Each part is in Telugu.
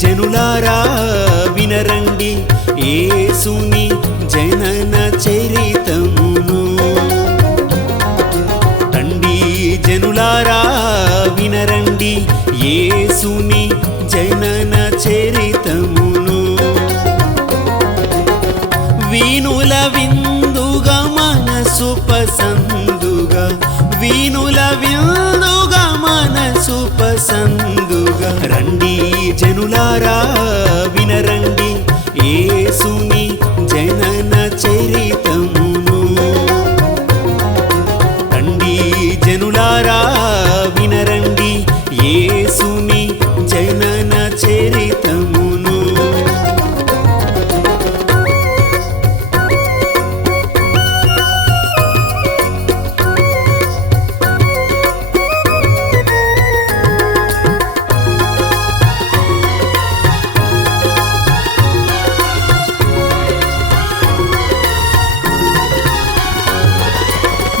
జనులారా వినరండి యేసుని జనన చరితమును రండి జనులారా వినరండి యేసుని జనన చరితమును వీణుల విందుగా మనసు పసందుగా వీణుల విందుగా మనసు పసందుగా రండి జనులారా వినరండి యేసుని జనన చరితమును రండి జనులారా వినరండి యేసుని జనన చరితమును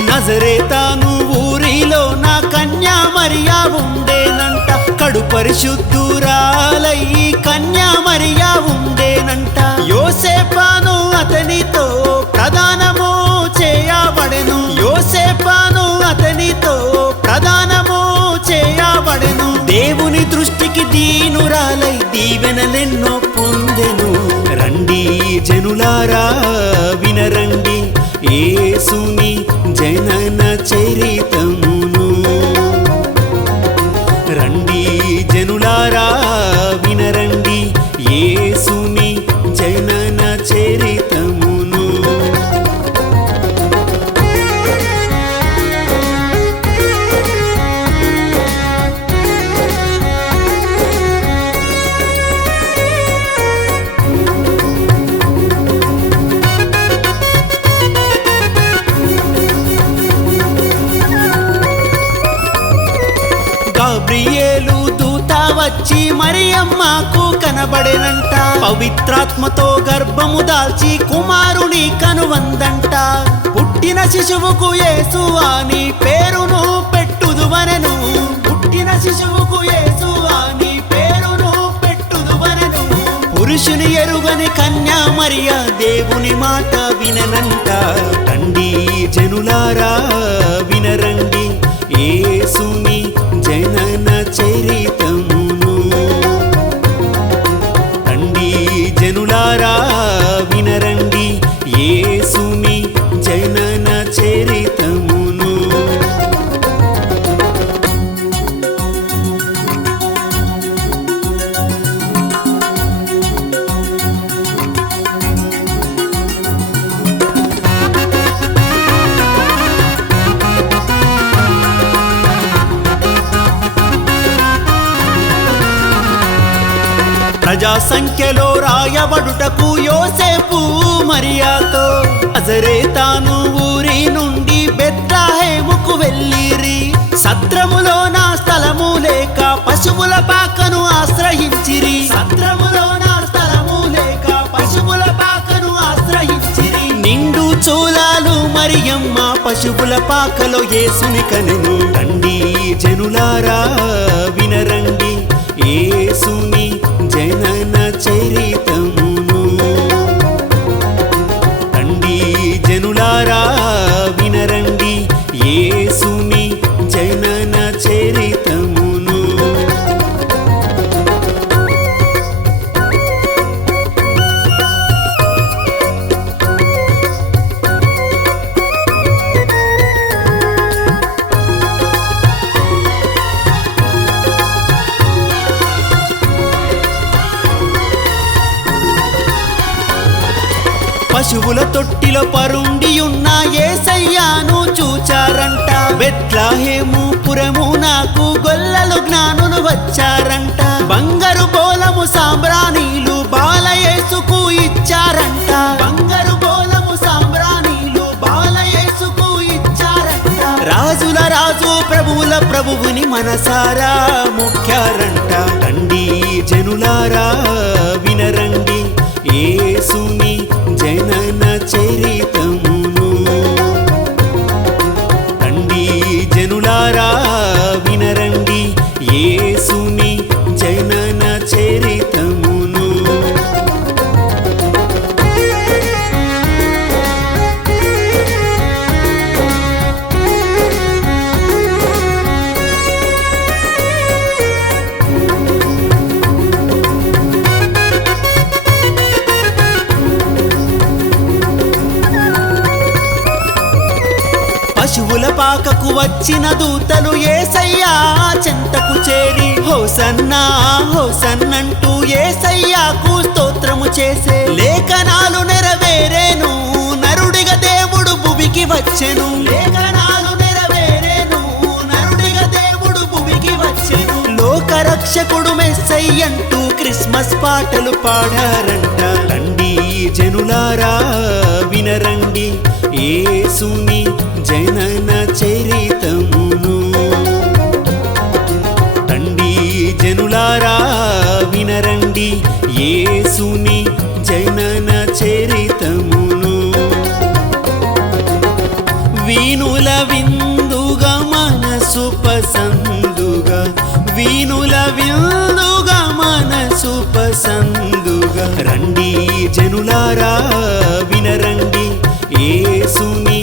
నజరేతాను ఊరిలో నా కన్యా మరియా ఉండేనంట కడు పరిశుద్ధురాలై కన్యా మరియా ఉండేనంట యోసేపాను అతనితో ప్రదానము చేయబడెను యోసేపాను అతనితో ప్రదానము చేయబడెను దేవుని దృష్టికి దీనురాలై దీవెనలెన్నో పొందెను రండి జనులారా వినరండి యేసుని జనన చరితమును రండి జనులారా వినరండి యేసుని జనన చరితమును గాబ్రియేలు దూత వచ్చి మరియమ్మకు కనబడెనంట పవిత్రాత్మతో గర్భము దాల్చి కుమారుని కనువందంట పుట్టిన శిశువుకు యేసు అని పేరును పెట్టుదువనెను పుట్టిన శిశువుకు యేసు అని పేరును పెట్టుదువనెను పురుషుని ఎరుగని కన్యా మరియా దేవుని మాట విననంట రండి జనులారా వినరండి యేసుని జనన చరితమును రండి జనులారా వినరండి యేసుని జనన చరితమును ప్రజా సంఖ్యలో రాయబడుటకు యోసేపు మరియాతో నజరేతాను ఊరి నుండి బెత్లెహేముకు వెళ్ళిరి సత్రములో నా స్థలము లేక పశువుల పాకను ఆశ్రయించిరి సత్రములో నా స్థలము లేక పశువుల పాకను ఆశ్రయించిరి నిండు చూలాలు మరియమ్మ పశువుల పాకలో యేసుని కనెను రండి జనులారా వినరండి యేసుని జనన చరితమును రండి జనులారా వినరండి యేసుని జనన చరితమును పశువుల తొట్టిలో పరుండి ఉన్న యేసయ్యాను చూచారంట బెత్లెహేము పురము నాకు గొల్లలు జ్ఞానులు వచ్చారంట బంగారు బోలము సాంబ్రాణీలు బాలయేసుకు ఇచ్చారంట బంగారు బోలము సాంబ్రాణీలు బాలయేసుకు ఇచ్చారంట రాజుల రాజు ప్రభువుల ప్రభువుని మనసారా మొక్కారంట రండి జనులారా వినరండి యేసుని జనన చరితమును రండి జనులారా వినరండి యేసుని జనన చరితము పరపాకకు వచ్చిన దూతలు యేసయ్యా చెంతకు చేరి హోసన్నా హోసన్నంటూ యేసయ్యాకు స్తోత్రము చేసే లేఖనాలు నెరవేరేను నరుడిగా దేవుడు భువికి వచ్చెను లేఖనాలు నెరవేరేను నరుడిగా దేవుడు భువికి వచ్చెను లోకరక్షకుడు మెస్సయ్యంటూ క్రిస్మస్ పాటలు పాడారంట రండి జనులారా వినరండి యేసుని జనన చరితమును రండి జనులారా వినరండి యేసుని జనన చరితమును వీణుల విందుగా మనసు పసందుగా వీణుల విందుగా మనసు పసందుగా రండి జనులారా వినరండి యేసుని